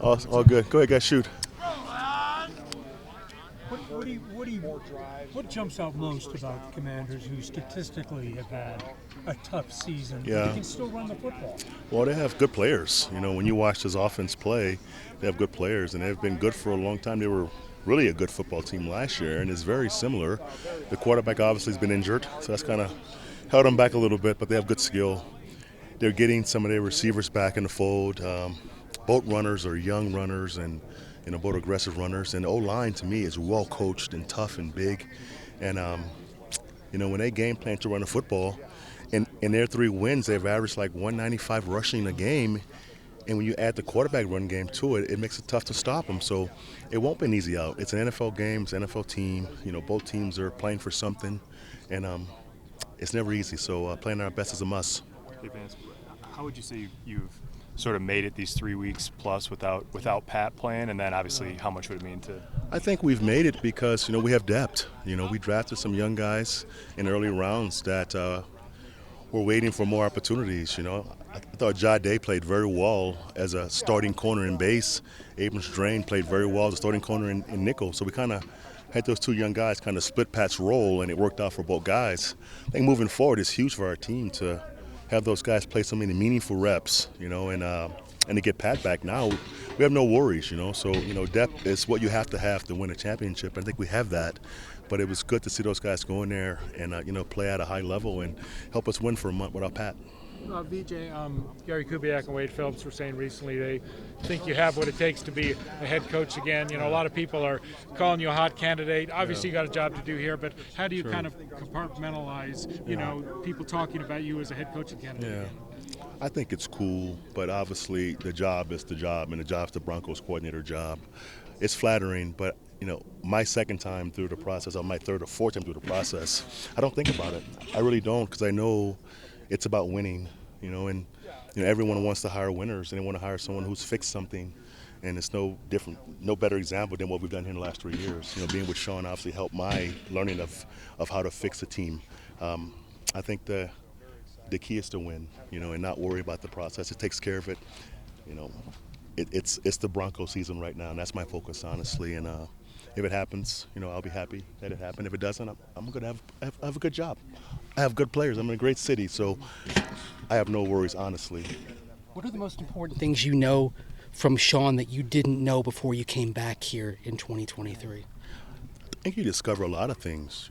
All good. Go ahead, guys, shoot. What jumps out most about the Commanders, who statistically have had a tough season, but Yeah. they can still run the football? Well, they have good players. When you watch this offense play, they have good players, and they've been good for a long time. They were really a good football team last year, and it's very similar. The quarterback obviously has been injured, so that's kind of held them back a little bit, but they have good skill. They're getting some of their receivers back in the fold. Both runners are young runners and both aggressive runners. And the O-line, to me, is well coached and tough and big. And, when they game plan to run the football, in their 3 wins, they've averaged like 195 rushing a game. And when you add the quarterback run game to it, it makes it tough to stop them. So it won't be an easy out. It's an NFL game, it's an NFL team. Both teams are playing for something. And it's never easy. So playing our best is a must. Hey Vance, how would you say you've sort of made it these 3 weeks plus without Pat playing, and then obviously how much would it mean to? I think we've made it because we have depth. We drafted some young guys in early rounds that were waiting for more opportunities. I thought Jade played very well as a starting corner in base. Abrams Drain played very well as a starting corner in nickel. So we kind of had those 2 young guys kind of split Pat's role, and it worked out for both guys. I think moving forward, it's huge for our team to have those guys play so many meaningful reps, and to get Pat back now, we have no worries, So, depth is what you have to win a championship. I think we have that. But it was good to see those guys go in there and, play at a high level and help us win for a month without Pat. VJ, Gary Kubiak and Wade Phillips were saying recently they think you have what it takes to be a head coach again. A lot of people are calling you a hot candidate. Obviously, you got a job to do here, but how do you kind of compartmentalize, people talking about you as a head coaching candidate? Yeah. I think it's cool, but obviously the job is the job, and the job's the Broncos coordinator job. It's flattering, but my second time through the process, or my third or fourth time through the process, I don't think about it. I really don't, because I know it's about winning, and everyone wants to hire winners, and they want to hire someone who's fixed something, and it's no better example than what we've done here in the last 3 years. Being with Sean obviously helped my learning of how to fix a team. I think the key is to win, and not worry about the process. It takes care of it. It's the Broncos season right now, and that's my focus, honestly. And if it happens, I'll be happy that it happened. If it doesn't, I'm going to have a good job. I have good players. I'm in a great city, so I have no worries, honestly. What are the most important things from Sean that you didn't know before you came back here in 2023? I think you discover a lot of things,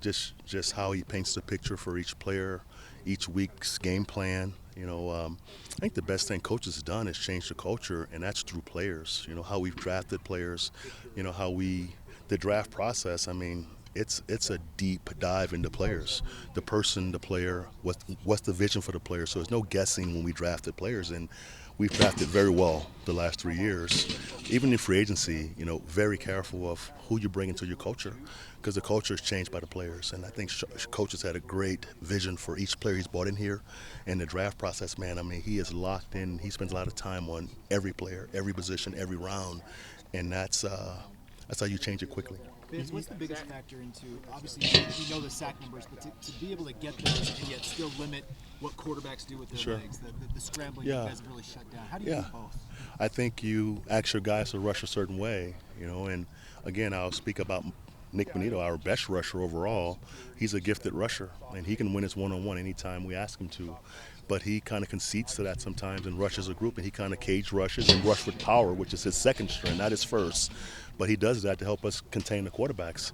just how he paints the picture for each player, each week's game plan. I think the best thing coaches have done is change the culture, and that's through players. How we've drafted players, how the draft process. I mean, it's a deep dive into players, the person, the player, what's the vision for the player. So there's no guessing when we drafted players, and we've drafted very well the last 3 years. Even in free agency, very careful of who you bring into your culture, because the culture is changed by the players. And I think coaches had a great vision for each player he's brought in here. And the draft process, man, I mean, he is locked in. He spends a lot of time on every player, every position, every round, and that's how you change it quickly. Vance, what's the biggest factor into, obviously you know the sack numbers, but to be able to get those and yet still limit what quarterbacks do with their legs, the scrambling that hasn't really shut down. How do you do both? I think you ask your guys to rush a certain way, and again, I'll speak about Nick Bonito, our best rusher overall. He's a gifted rusher, and he can win his one-on-one anytime we ask him to. But he kind of concedes to that sometimes and rushes a group, and he kind of cage rushes and rush with power, which is his second string, not his first. But he does that to help us contain the quarterbacks.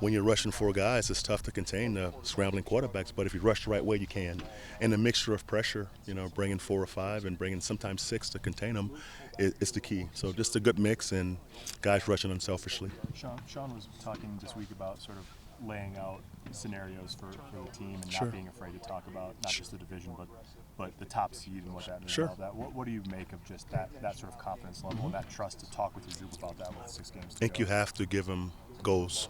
When you're rushing 4 guys, it's tough to contain the scrambling quarterbacks, but if you rush the right way, you can. And the mixture of pressure, bringing 4 or 5 and bringing sometimes 6 to contain them is the key. So just a good mix and guys rushing unselfishly. Sean was talking this week about sort of laying out scenarios for the team and not being afraid to talk about not just the division but the top seed and what that means. All that. What do you make of just that sort of confidence level and that trust to talk with your group about that with 6 games to go? I think you have to give them goals.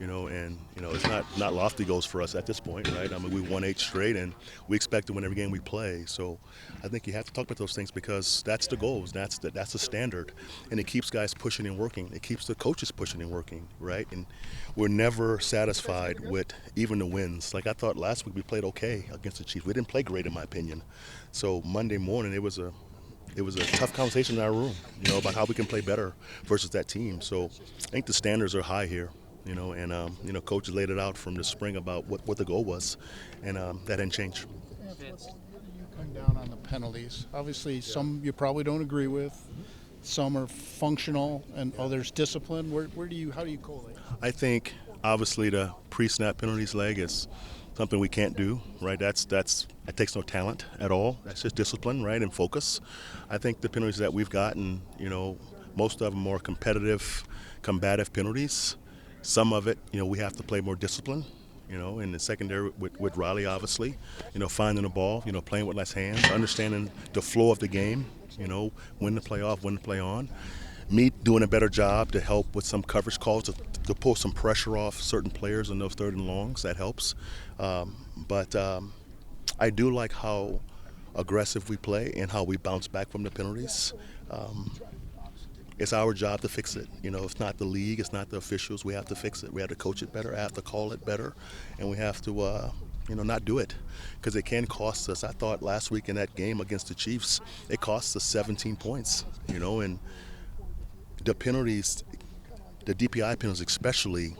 It's not lofty goals for us at this point, right? I mean, we won 8 straight, and we expect to win every game we play. So I think you have to talk about those things because that's the goals, that's the standard, and it keeps guys pushing and working. It keeps the coaches pushing and working, right? And we're never satisfied with even the wins. Like I thought last week we played okay against the Chiefs. We didn't play great in my opinion. So Monday morning it was it was a tough conversation in our room, about how we can play better versus that team. So I think the standards are high here, and coach laid it out from the spring about what the goal was, and that didn't change. You come down on the penalties. Obviously, some you probably don't agree with. Some are functional, and others discipline. How do you collate? I think obviously the pre-snap penalties leg is something we can't do, right? That takes no talent at all. That's just discipline, right, and focus. I think the penalties that we've gotten, most of them are competitive, combative penalties. Some of it, we have to play more discipline, in the secondary with Riley, obviously, finding the ball, playing with less hands, understanding the flow of the game, when to play off, when to play on. Me doing a better job to help with some coverage calls to pull some pressure off certain players in those third and longs. That helps. But I do like how aggressive we play and how we bounce back from the penalties. It's our job to fix it. It's not the league, it's not the officials. We have to fix it. We have to coach it better. I have to call it better, and we have to, not do it, because it can cost us. I thought last week in that game against the Chiefs, it cost us 17 points. And the penalties, the DPI penalties especially,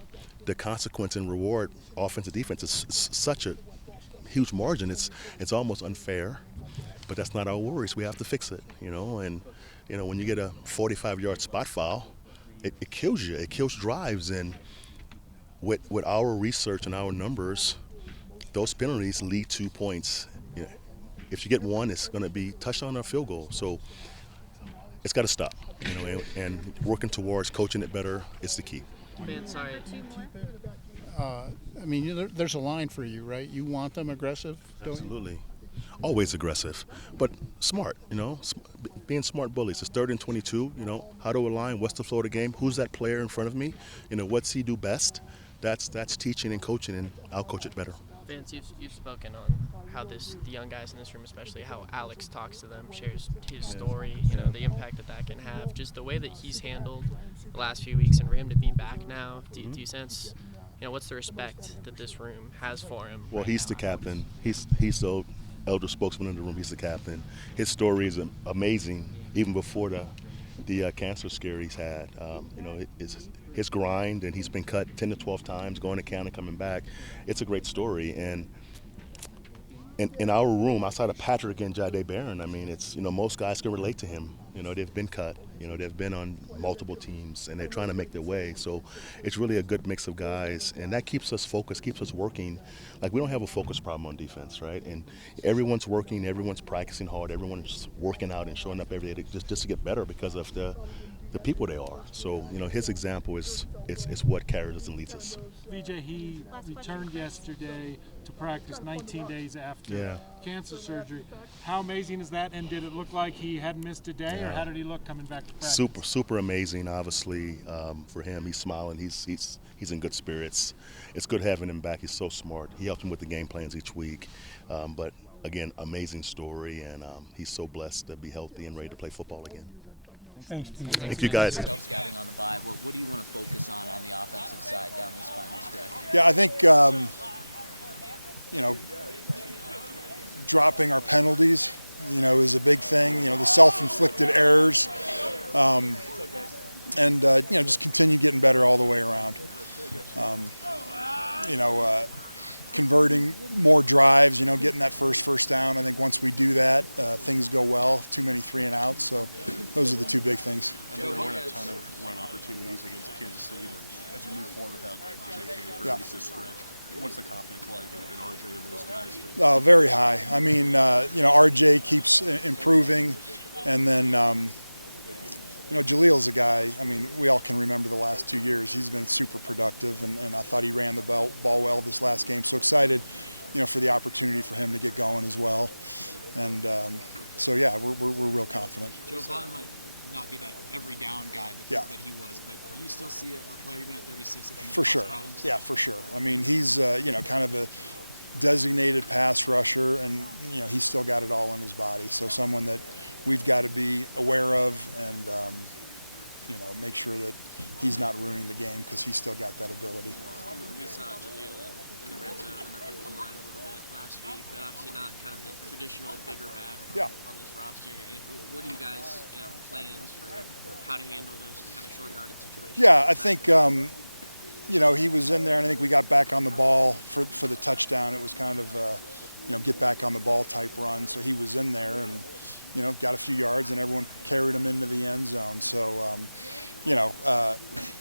the consequence and reward, offense and defense, is such a huge margin. It's almost unfair, but that's not our worries. We have to fix it. And when you get a 45-yard spot foul, it kills you. It kills drives. And with our research and our numbers, those penalties lead to points. If you get one, it's going to be touchdown or field goal. So it's got to stop. And working towards coaching it better is the key. Vance, sorry. There's a line for you, right? You want them aggressive, don't Absolutely. You? Always aggressive, but smart, being smart bullies. It's 3rd and 22, how to align, what's the flow of the game, who's that player in front of me, what's he do best. That's teaching and coaching, and I'll coach it better. Vance, you've spoken on how the young guys in this room, especially how Alex talks to them, shares his story, the impact that can have, just the way that he's handled the last few weeks, and for him to be back now, do you sense, what's the respect that this room has for him? Well, he's the captain. He's the elder spokesman in the room. He's the captain. His story is amazing, even before the cancer scare he's had. His grind, and he's been cut 10 to 12 times, going to camp and coming back. It's a great story. And in our room, outside of Patrick and Jade Barron, it's, most guys can relate to him. They've been cut. They've been on multiple teams, and they're trying to make their way. So it's really a good mix of guys, and that keeps us focused, keeps us working. Like, we don't have a focus problem on defense, right? And everyone's working, everyone's practicing hard, everyone's working out and showing up every day just to get better because of the people they are. So, his example is what carries us and leads us. VJ, he returned yesterday to practice 19 days after cancer surgery. How amazing is that? And did it look like he hadn't missed a day, or how did he look coming back to practice? Super amazing, obviously, for him. He's smiling. He's in good spirits. It's good having him back. He's so smart. He helps him with the game plans each week. But, again, amazing story, and he's so blessed to be healthy and ready to play football again. Thanks, Pete. Thank you, guys. Scouting on the bye. What do you want to focus on the offensive side down this final stretch? Yeah, I think dropping our penalties, is a big thing. The self-inflicted errors, and just continue getting better all the way around. Converting more drives, getting that first down. I think once we do that, things go well. Too many 3-and-outs, so those are the two big things. I know there weren't a ton of run opportunities against Kansas City, but as you move forward without JK for at least this stretch, what's the confidence like in RJ and those guys? Very high. RJ keeps improving, and then Jalil's a guy, we all can remember the last 2 years. He's been super productive, and I thought he ran the ball well this last game. So excited, for the opportunity for him to get going as well. And we're real confident. Joe Vaughn might not be that every down guy that he was, but do you still see a player even at 36 that can for sure? Problems? Yeah, for sure. He's kind of a designated pass rusher, and he's still got it all in his body. So someone that we've got to be aware of and make sure that he's not ruining the game, because he's still got that ability. We saw Jalil in the red zone and at the goal line a little bit last last week, but obviously not kind of the traditional bigger back Yeah. on this roster. What do you guys, plans for how to handle those kind of short yardage situations? Yeah, I think he was in there, and I think we got back on the ball for the touchdown. It was kind of get back on the ball type run. So he was in there and got a few yards, and everyone carried him into the end zone. So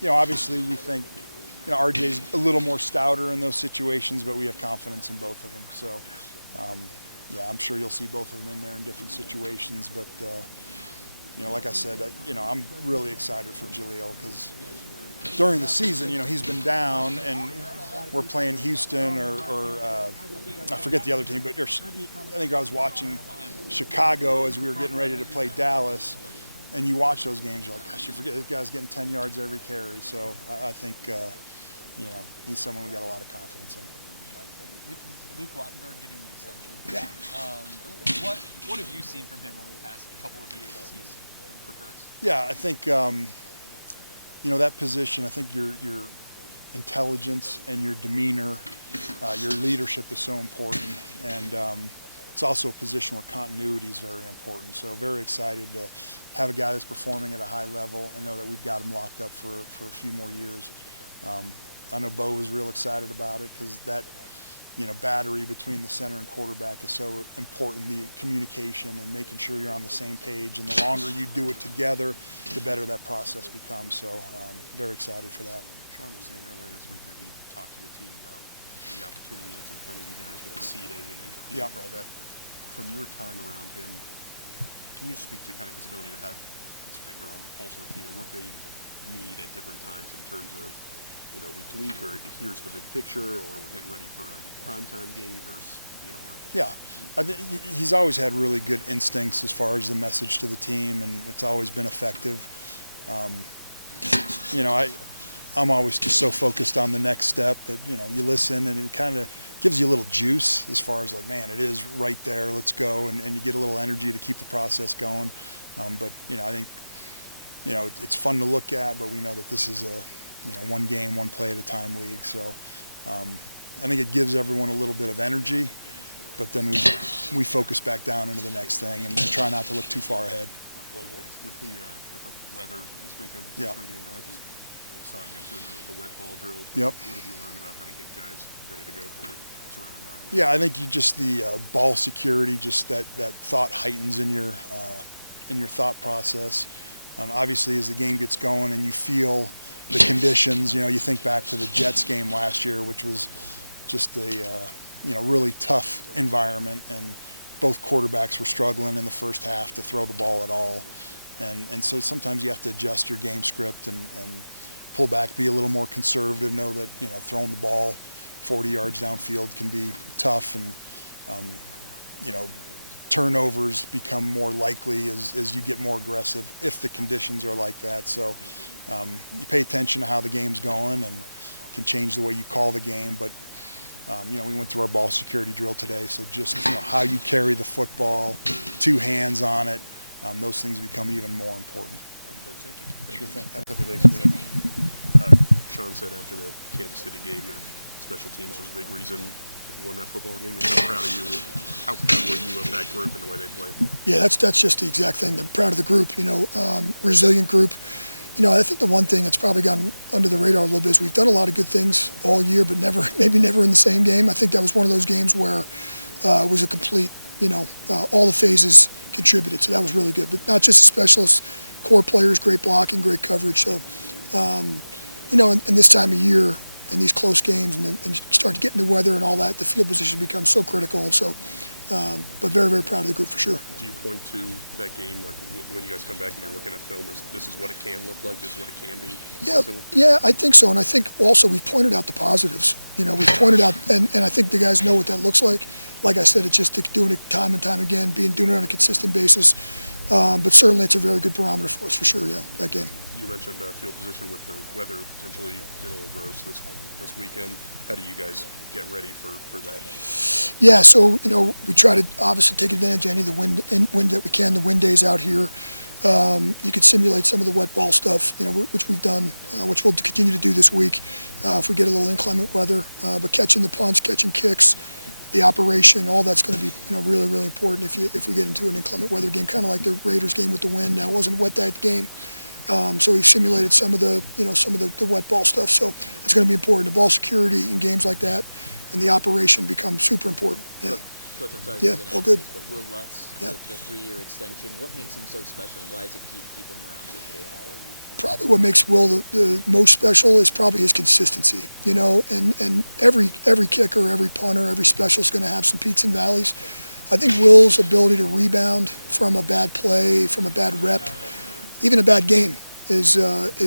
obviously we think RJ's a little more stouter in those situations, but we have confidence in both of them. So I'm sure you'll see both of them in there in different situations, but like I said, I'm really excited for Jaleel because during the season, he's been down, and we're playing Houston or I forget the other team, but I think I was watching Chicago as we were getting ready to play Dallas, and you watch those games, you're like, gosh, you forget this guy's getting 10 yards every carry. So I think he's someone we got a lot of confidence in. With Luke Wattenberg getting the extension, Yeah. what have you seen from him over the past couple of years as he's progressed? Yeah, I think that position. I think your intelligence and your demeanor, your leadership is so important, and it's also a position where continuity is very important. So very excited to have a guy that's performing at a high level and know that we've got him locked up for a few more years. I know Bo was real excited about it because that battery between the center and quarterback is so important, the communication and making sure you're on the same page. And the longer you do it together, the better that process becomes. So very excited for that. Sean was saying earlier this week that he talked to the team about the opportunity that's in front of you guys with the seeding and competing for all that. From your time around him, can you speak to kind of his ability to have his finger on the pulse of the team and what they need at different times in terms of week to week, or here's the big picture, or we're getting ready for a primetime game versus, Yeah, I think he's always had really good instincts as far as the message to the team, and it's always been effective. I'm always just so focused on the next step that, you listen, and it kind of gives you a little juice as far as like, man, it is right there, let's go, and you get a little energy to keep the process going. But, I think, it's fun to look at, but we know that this is a, one game, one play at a time league. So I think it gives everyone a little bit of energy, but then we focus back down into the next thing and try not to look too far ahead. With the weather this weekend, Yeah. I just saw you guys doing the wet ball drills. Yep. What have you learned about how to get guys ready to go for that sort of environment? Yeah, I think the ball security, just that thought heightens in your thought process. Obviously, as the game gets going and you feel the conditions, you think back to the Jets game last year, which was just a really tough environment, and both quarterbacks were struggling in the first half to throw the ball at all, and so sometimes you have to adjust your game script and pull back, be a little more conservative, know that throwing the ball 40 yards downfield can be tough, and turnovers become more likely as you get more aggressive if the conditions are like that. So you pay attention to how the game's going and can change the way you call the game. But we went through our ball security drill today, so just how you carry the football, two hands on it, those things become even more important. Thank Sure you. thing. Happy Thanksgiving. Sean said after the Kansas City game that special teams was a big reason you won that football game. How proud of you? How proud were you of that group and the way they played? Yeah, that's just the exact thing. I'm proud of the group. Resilient group. I think the one thing that's probably gotten under the radar a little bit is we've done a lot of good things all year, but maybe never in the same game. I think that was one of those games where it was a complete, all the phases contributed. So that was really good. But not just the specialists, core players, great blocking, great coverage. So, in this time of year, in these close games, and you start to get into weather and all that, the field position becomes so critical. So, but very, very proud of the group for sure. Do you point to that game, like when you guys come back and you're looking at film, this is what it can look like, this is what it can be? Yeah, I think so. And I think also we've pointed out the positives. We've pointed out, and I think the guys know what that looks like. Like I said, it's just doing it time and time again, doing it on a consistent basis. But certainly it's a very good barometer for us, for sure, yeah, that game. You mentioned field position with the weather potentially a little gross this weekend. How do you guys get ready for that? Yeah, so, we try to obviously take advantage of any of the wind that we can, the wind days out here. You could simulate some of the wet ball stuff, which we've done, which we'll continue to do this week if we get a little inclement weather. But catching the punts, catching kicks, the operation, all that's going to be really, really important if we get into an inclement weather game, kind of like the Raiders game with the wind. Now, it wasn't wet that game, so we've simulated some of the wet ball stuff. So it's going to be important. The ball security in games like that and the operation become super important. Yeah. Coach, I'm sorry. Yeah, all good. But Wil Lutz, yeah. the 3-year extension, what makes him so special, and why does it keep him around here for a while? Probably what makes Wil the most special is probably his consistency, and every kicker, every punter, every specialist is going to have some peaks and valleys. I think Wil's ability to rebound from a bad play, from a bad rep, even a bad game is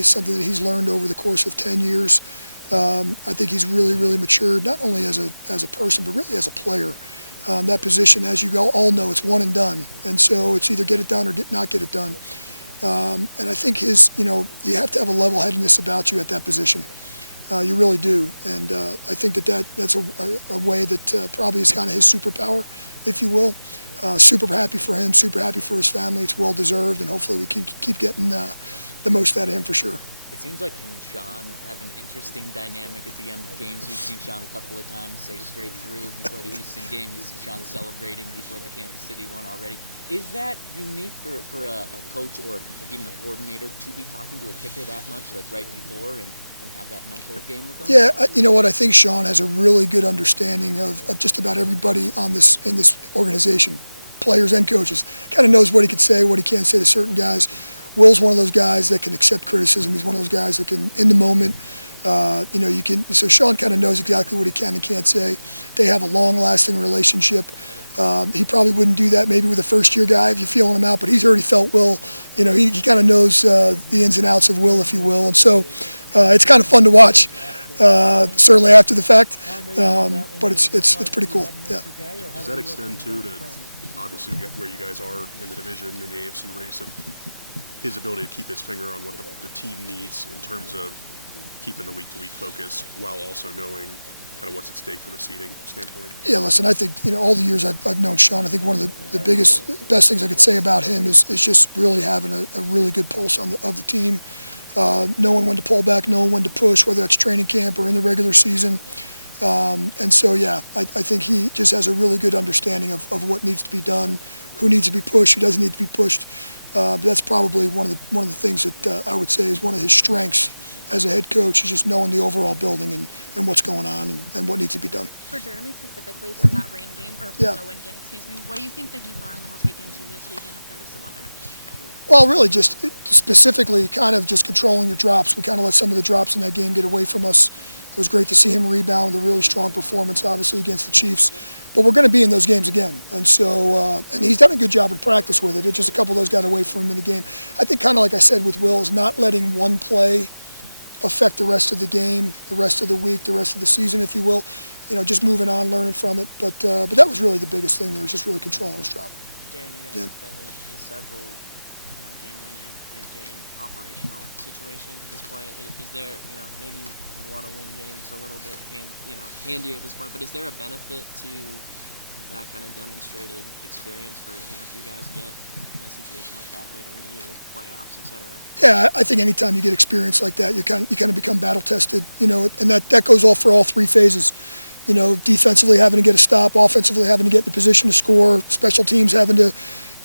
something that he's learned over the course of 10 years. I think he's really, really matured, not only as a person, but really as a player. That position, as you all know, it's one and done, and so it's either get it done or not get it done. And I think you have to have a level-headedness about you at that position. You really do. And I think that's a way that probably is kind of his superpower, if you will. Super happy for him, super happy for his family. It's well-deserved, and hopefully we can keep getting the most out of him for sure. It seems like him and Sean have an interesting dynamic at the end of games. We've seen Sean a couple of times say straight through before the Houston game. Sean celebrating before the Kansas City one already. Is that unique for a coach or even a coordinator to be talking to a kicker that much, like right before, and have that mental game with them? Yeah, you know what? I think Sean has a really good understanding of just about everybody in this organization, players and coaches. Kind of knows what he can say, what he can't say to certain guys. Wil's one of those guys that can accept criticism. He's one of those guys that can, in the moment, so Sean kind of knows exactly what he can and can't say. They have a long-lasting relationship. He probably wouldn't do that maybe with a first-year guy if you're feeling him out, but he's already felt Wil. He kind of knows the ins and outs of Wil, if you will. And so it's kind of fun to watch, certainly after the fact, but it's pretty cool. Yeah. Does that extend to obviously where you guys are in the division, in the AFC race, of his ability to keep his finger on what the team needs in terms of keeping the week-to-week focus while also knowing kind of what's at stake from a seeding standpoint? Yeah, listen, I think all the years I've known Sean, I think one of the best things I could say about him is just really having a really good pulse of the team, knowing when to pull back, knowing when to push, whether that's training camp or in the regular season. And so, yeah, I think he just has a really good understanding of what needs to be done, who needs to be pushed, who doesn't need to be pushed. But that's probably one of the things that I would say is one of his strengths as a head coach, is just knowing the overall building and what's going on and what needs to be done. For Jeremy specifically, from that rain game, or from the wind game, what do you think that he learned that he'll take into this weekend if there's some weather? Well, really just specifically kind of just controlling your drops. We kind of let some of the drops in that game get away from us. It was great to see him rebound with a really strong performance, obviously, against the Chiefs. But we're going to be in those games again. And so, and he's done a good job in practice with it. It's just a couple of those got away from him in the game. I think kind of like I said with Wil, is not letting one play affect the rest of the game, the rest of the week, the rest of the season, if you will. Just moving on, learning from it. But that was really the biggest thing there, is just really controlling his drop. Darren, you guys have been in several game-winning, late-game operational situations at this point. Is there, maybe you would want to win games a little bit handier at this point, but is there a benefit to that kind of demonstrated experience for, if you guys get in a situation like that later in the year, playoffs, etc.? Yeah, I think anytime you get experience like that, you kind of become battle tested, and that goes all for all three phases. Defensively having to get a stop, offensively having to get in a position to score, special teams having to,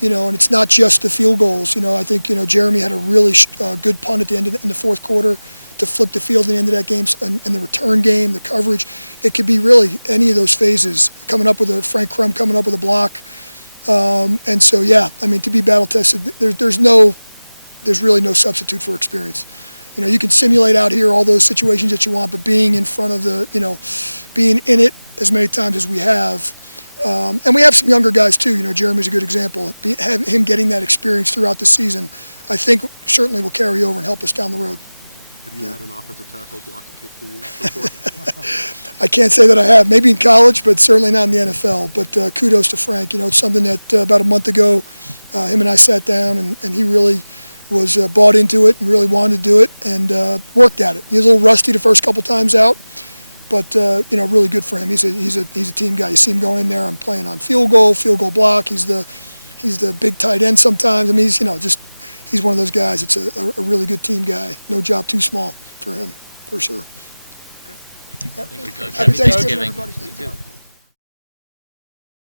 and it's not just the field goals. I think, Jeremy had a really good punt at the end in the fourth quarter to flip the field at the end of that game, and the return game, the coverage. It could be really any of those phases, Frank Crum coming up with a block. And so, yeah, to be battle tested, there's really no substitute for experience. You can simulate out here all those situations that you want, but being in front of being in it as many times as we have, and we have some younger guys too. Jeremy's a good example. Him getting that experience throughout the season, I think certainly will carry over and help us down the road. Have you had an offensive tackle block a kick for you before? I can't say that I have. Maybe in college, but certainly not in the NFL. But kudos to Frank. It's something that about a month ago, him and I sat down, and he really was bought into it and really wanted to do it and worked at it. He was a little rusty the first couple times out, but really good for him. He's a team guy. You see him going in there and playing on field goal block. He's the big tight end sometimes. He's one of those guys. It's a really good team guy. No job too small for him, for sure. Thank you, Coach. Happy Thanksgiving. everybody.